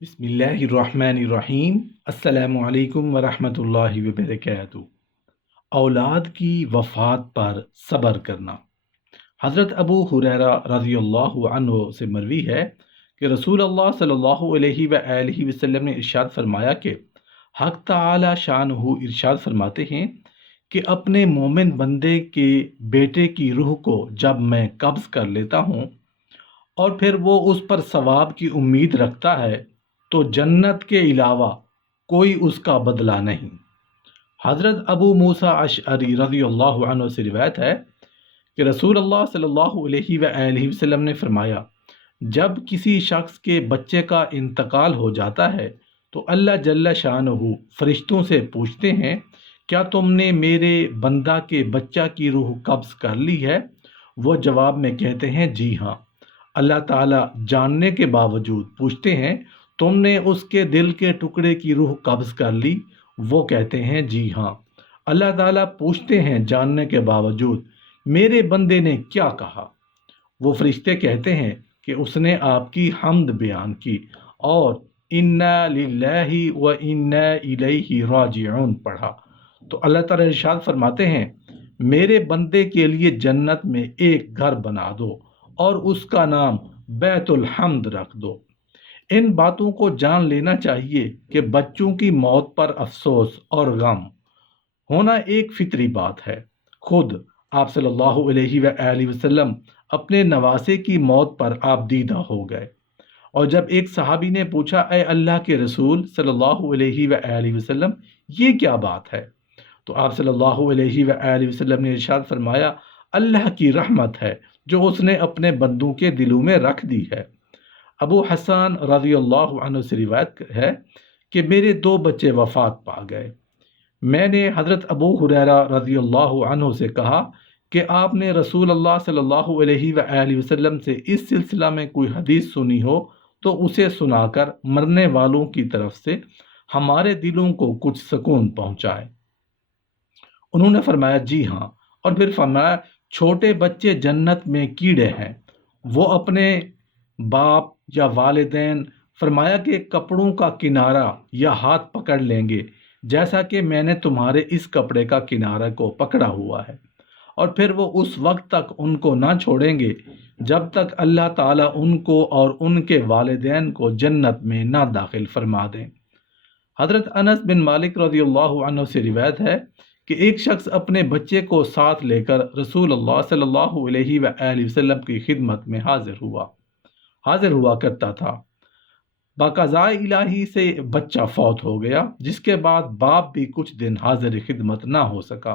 بسم اللہ الرحمن الرحیم۔ السلام علیکم ورحمۃ اللہ وبرکاتہ۔ اولاد کی وفات پر صبر کرنا۔ حضرت ابو ہریرہ رضی اللہ عنہ سے مروی ہے کہ رسول اللہ صلی اللہ علیہ وآلہ وسلم نے ارشاد فرمایا کہ حق تعالی شانہ ارشاد فرماتے ہیں کہ اپنے مومن بندے کے بیٹے کی روح کو جب میں قبض کر لیتا ہوں اور پھر وہ اس پر ثواب کی امید رکھتا ہے تو جنت کے علاوہ کوئی اس کا بدلہ نہیں۔ حضرت ابو موسیٰ اشعری رضی اللہ عنہ سے روایت ہے کہ رسول اللہ صلی اللہ علیہ وآلہ وسلم نے فرمایا، جب کسی شخص کے بچے کا انتقال ہو جاتا ہے تو اللہ جل شانہ فرشتوں سے پوچھتے ہیں، کیا تم نے میرے بندہ کے بچہ کی روح قبض کر لی ہے؟ وہ جواب میں کہتے ہیں جی ہاں۔ اللہ تعالیٰ جاننے کے باوجود پوچھتے ہیں، تم نے اس کے دل کے ٹکڑے کی روح قبض کر لی؟ وہ کہتے ہیں جی ہاں۔ اللہ تعالیٰ پوچھتے ہیں جاننے کے باوجود، میرے بندے نے کیا کہا؟ وہ فرشتے کہتے ہیں کہ اس نے آپ کی حمد بیان کی اور انا للہ و انا الیہ راجعون پڑھا۔ تو اللہ تعالیٰ ارشاد فرماتے ہیں، میرے بندے کے لیے جنت میں ایک گھر بنا دو اور اس کا نام بیت الحمد رکھ دو۔ ان باتوں کو جان لینا چاہیے کہ بچوں کی موت پر افسوس اور غم ہونا ایک فطری بات ہے۔ خود آپ صلی اللہ علیہ وآلہ وسلم اپنے نواسے کی موت پر آپ دیدہ ہو گئے، اور جب ایک صحابی نے پوچھا، اے اللہ کے رسول صلی اللہ علیہ وآلہ وسلم، یہ کیا بات ہے؟ تو آپ صلی اللہ علیہ وآلہ وسلم نے ارشاد فرمایا، اللہ کی رحمت ہے جو اس نے اپنے بندوں کے دلوں میں رکھ دی ہے۔ ابو حسان رضی اللہ عنہ سے روایت ہے کہ میرے 2 بچے وفات پا گئے۔ میں نے حضرت ابو ہریرہ رضی اللہ عنہ سے کہا کہ آپ نے رسول اللہ صلی اللہ علیہ وآلہ وسلم سے اس سلسلہ میں کوئی حدیث سنی ہو تو اسے سنا کر مرنے والوں کی طرف سے ہمارے دلوں کو کچھ سکون پہنچائے۔ انہوں نے فرمایا جی ہاں، اور پھر فرمایا، چھوٹے بچے جنت میں کیڑے ہیں، وہ اپنے باپ یا والدین، فرمایا کہ کپڑوں کا کنارہ یا ہاتھ پکڑ لیں گے جیسا کہ میں نے تمہارے اس کپڑے کا کنارہ کو پکڑا ہوا ہے، اور پھر وہ اس وقت تک ان کو نہ چھوڑیں گے جب تک اللہ تعالیٰ ان کو اور ان کے والدین کو جنت میں نہ داخل فرما دیں۔ حضرت انس بن مالک رضی اللہ عنہ سے روایت ہے کہ ایک شخص اپنے بچے کو ساتھ لے کر رسول اللہ صلی اللہ علیہ وآلہ وسلم کی خدمت میں حاضر ہوا کرتا تھا۔ بقضاء الہی سے بچہ فوت ہو گیا، جس کے بعد باپ بھی کچھ دن حاضر خدمت نہ ہو سکا۔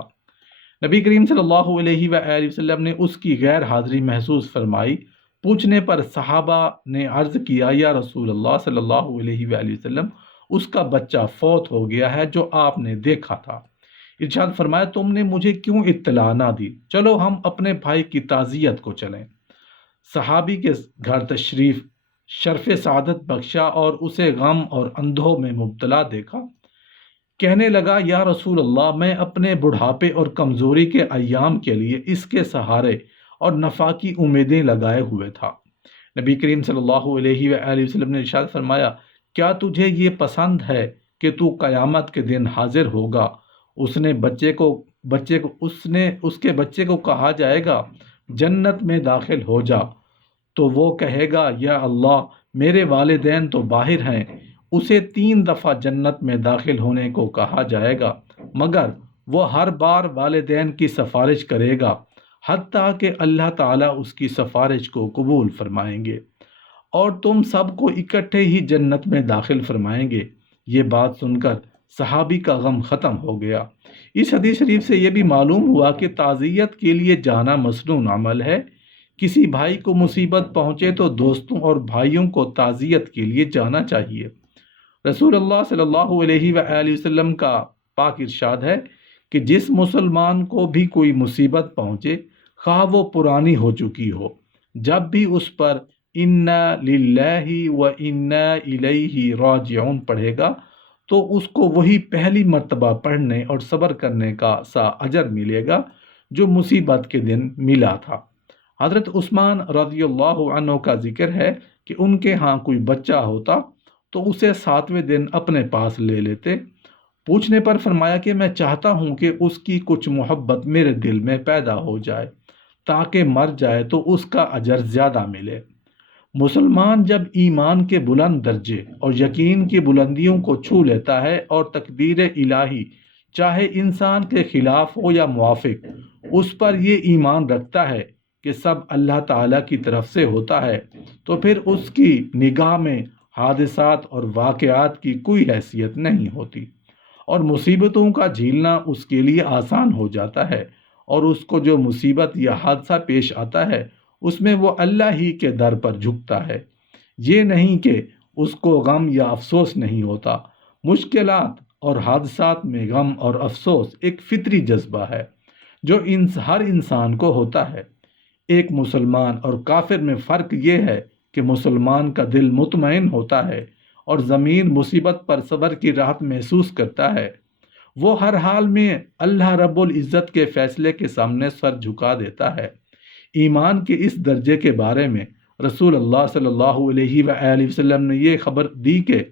نبی کریم صلی اللہ علیہ وآلہ وسلم نے اس کی غیر حاضری محسوس فرمائی۔ پوچھنے پر صحابہ نے عرض کیا، یا رسول اللہ صلی اللہ علیہ وآلہ وسلم، اس کا بچہ فوت ہو گیا ہے جو آپ نے دیکھا تھا۔ ارشاد فرمایا، تم نے مجھے کیوں اطلاع نہ دی؟ چلو ہم اپنے بھائی کی تعزیت کو چلیں۔ صحابی کے گھر تشریف شرف سعادت بخشا اور اسے غم اور اندھوں میں مبتلا دیکھا۔ کہنے لگا، یا رسول اللہ، میں اپنے بڑھاپے اور کمزوری کے ایام کے لیے اس کے سہارے اور نفع کی امیدیں لگائے ہوئے تھا۔ نبی کریم صلی اللہ علیہ وآلہ وسلم نے ارشاد فرمایا، کیا تجھے یہ پسند ہے کہ تو قیامت کے دن حاضر ہوگا؟ اس کے بچے کو کہا جائے گا، جنت میں داخل ہو جا، تو وہ کہے گا، یا اللہ، میرے والدین تو باہر ہیں۔ اسے 3 دفعہ جنت میں داخل ہونے کو کہا جائے گا، مگر وہ ہر بار والدین کی سفارش کرے گا، حتیٰ کہ اللہ تعالیٰ اس کی سفارش کو قبول فرمائیں گے اور تم سب کو اکٹھے ہی جنت میں داخل فرمائیں گے۔ یہ بات سن کر صحابی کا غم ختم ہو گیا۔ اس حدیث شریف سے یہ بھی معلوم ہوا کہ تعزیت کے لیے جانا مسنون عمل ہے۔ کسی بھائی کو مصیبت پہنچے تو دوستوں اور بھائیوں کو تعزیت کے لیے جانا چاہیے۔ رسول اللہ صلی اللہ علیہ وآلہ وسلم کا پاک ارشاد ہے کہ جس مسلمان کو بھی کوئی مصیبت پہنچے، خواہ وہ پرانی ہو چکی ہو، جب بھی اس پر انا للہ و انا الیہ راجعون پڑھے گا تو اس کو وہی پہلی مرتبہ پڑھنے اور صبر کرنے کا سا اجر ملے گا جو مصیبت کے دن ملا تھا۔ حضرت عثمان رضی اللہ عنہ کا ذکر ہے کہ ان کے ہاں کوئی بچہ ہوتا تو اسے 7ویں دن اپنے پاس لے لیتے۔ پوچھنے پر فرمایا کہ میں چاہتا ہوں کہ اس کی کچھ محبت میرے دل میں پیدا ہو جائے تاکہ مر جائے تو اس کا اجر زیادہ ملے۔ مسلمان جب ایمان کے بلند درجے اور یقین کی بلندیوں کو چھو لیتا ہے اور تقدیر الہی چاہے انسان کے خلاف ہو یا موافق، اس پر یہ ایمان رکھتا ہے کہ سب اللہ تعالیٰ کی طرف سے ہوتا ہے، تو پھر اس کی نگاہ میں حادثات اور واقعات کی کوئی حیثیت نہیں ہوتی، اور مصیبتوں کا جھیلنا اس کے لیے آسان ہو جاتا ہے، اور اس کو جو مصیبت یا حادثہ پیش آتا ہے اس میں وہ اللہ ہی کے در پر جھکتا ہے۔ یہ نہیں کہ اس کو غم یا افسوس نہیں ہوتا۔ مشکلات اور حادثات میں غم اور افسوس ایک فطری جذبہ ہے جو ہر انسان کو ہوتا ہے۔ ایک مسلمان اور کافر میں فرق یہ ہے کہ مسلمان کا دل مطمئن ہوتا ہے اور ضمیر مصیبت پر صبر کی راحت محسوس کرتا ہے۔ وہ ہر حال میں اللہ رب العزت کے فیصلے کے سامنے سر جھکا دیتا ہے۔ ایمان کے اس درجے کے بارے میں رسول اللہ صلی اللہ علیہ وآلہ وسلم نے یہ خبر دی کہ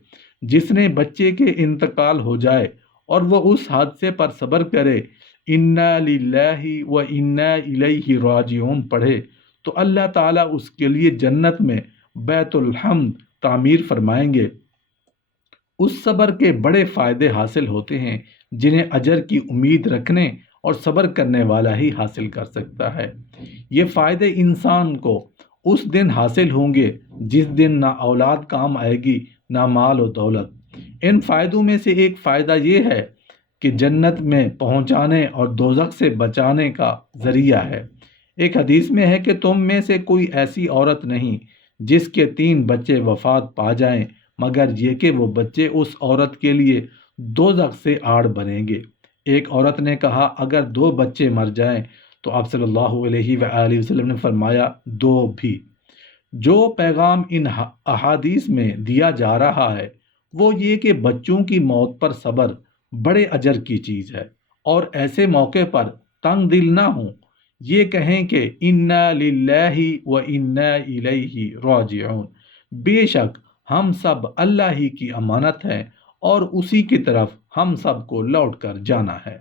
جس نے بچے کے انتقال ہو جائے اور وہ اس حادثے پر صبر کرے، انا للہ و انا الیہ راجعون پڑھے، تو اللہ تعالیٰ اس کے لیے جنت میں بیت الحمد تعمیر فرمائیں گے۔ اس صبر کے بڑے فائدے حاصل ہوتے ہیں جنہیں اجر کی امید رکھنے اور صبر کرنے والا ہی حاصل کر سکتا ہے۔ یہ فائدے انسان کو اس دن حاصل ہوں گے جس دن نہ اولاد کام آئے گی نہ مال و دولت۔ ان فائدوں میں سے ایک فائدہ یہ ہے کہ جنت میں پہنچانے اور دوزخ سے بچانے کا ذریعہ ہے۔ ایک حدیث میں ہے کہ تم میں سے کوئی ایسی عورت نہیں جس کے 3 بچے وفات پا جائیں مگر یہ کہ وہ بچے اس عورت کے لیے دوزخ سے آڑ بنیں گے۔ ایک عورت نے کہا اگر 2 بچے مر جائیں تو آپ صلی اللہ علیہ وآلہ وسلم نے فرمایا 2 بھی۔ جو پیغام ان احادیث میں دیا جا رہا ہے وہ یہ کہ بچوں کی موت پر صبر بڑے اجر کی چیز ہے، اور ایسے موقع پر تنگ دل نہ ہوں، یہ کہیں کہ انا للہ و انا الیہ راجعون، بے شک ہم سب اللہ ہی کی امانت ہیں اور اسی کی طرف ہم سب کو لوٹ کر جانا ہے۔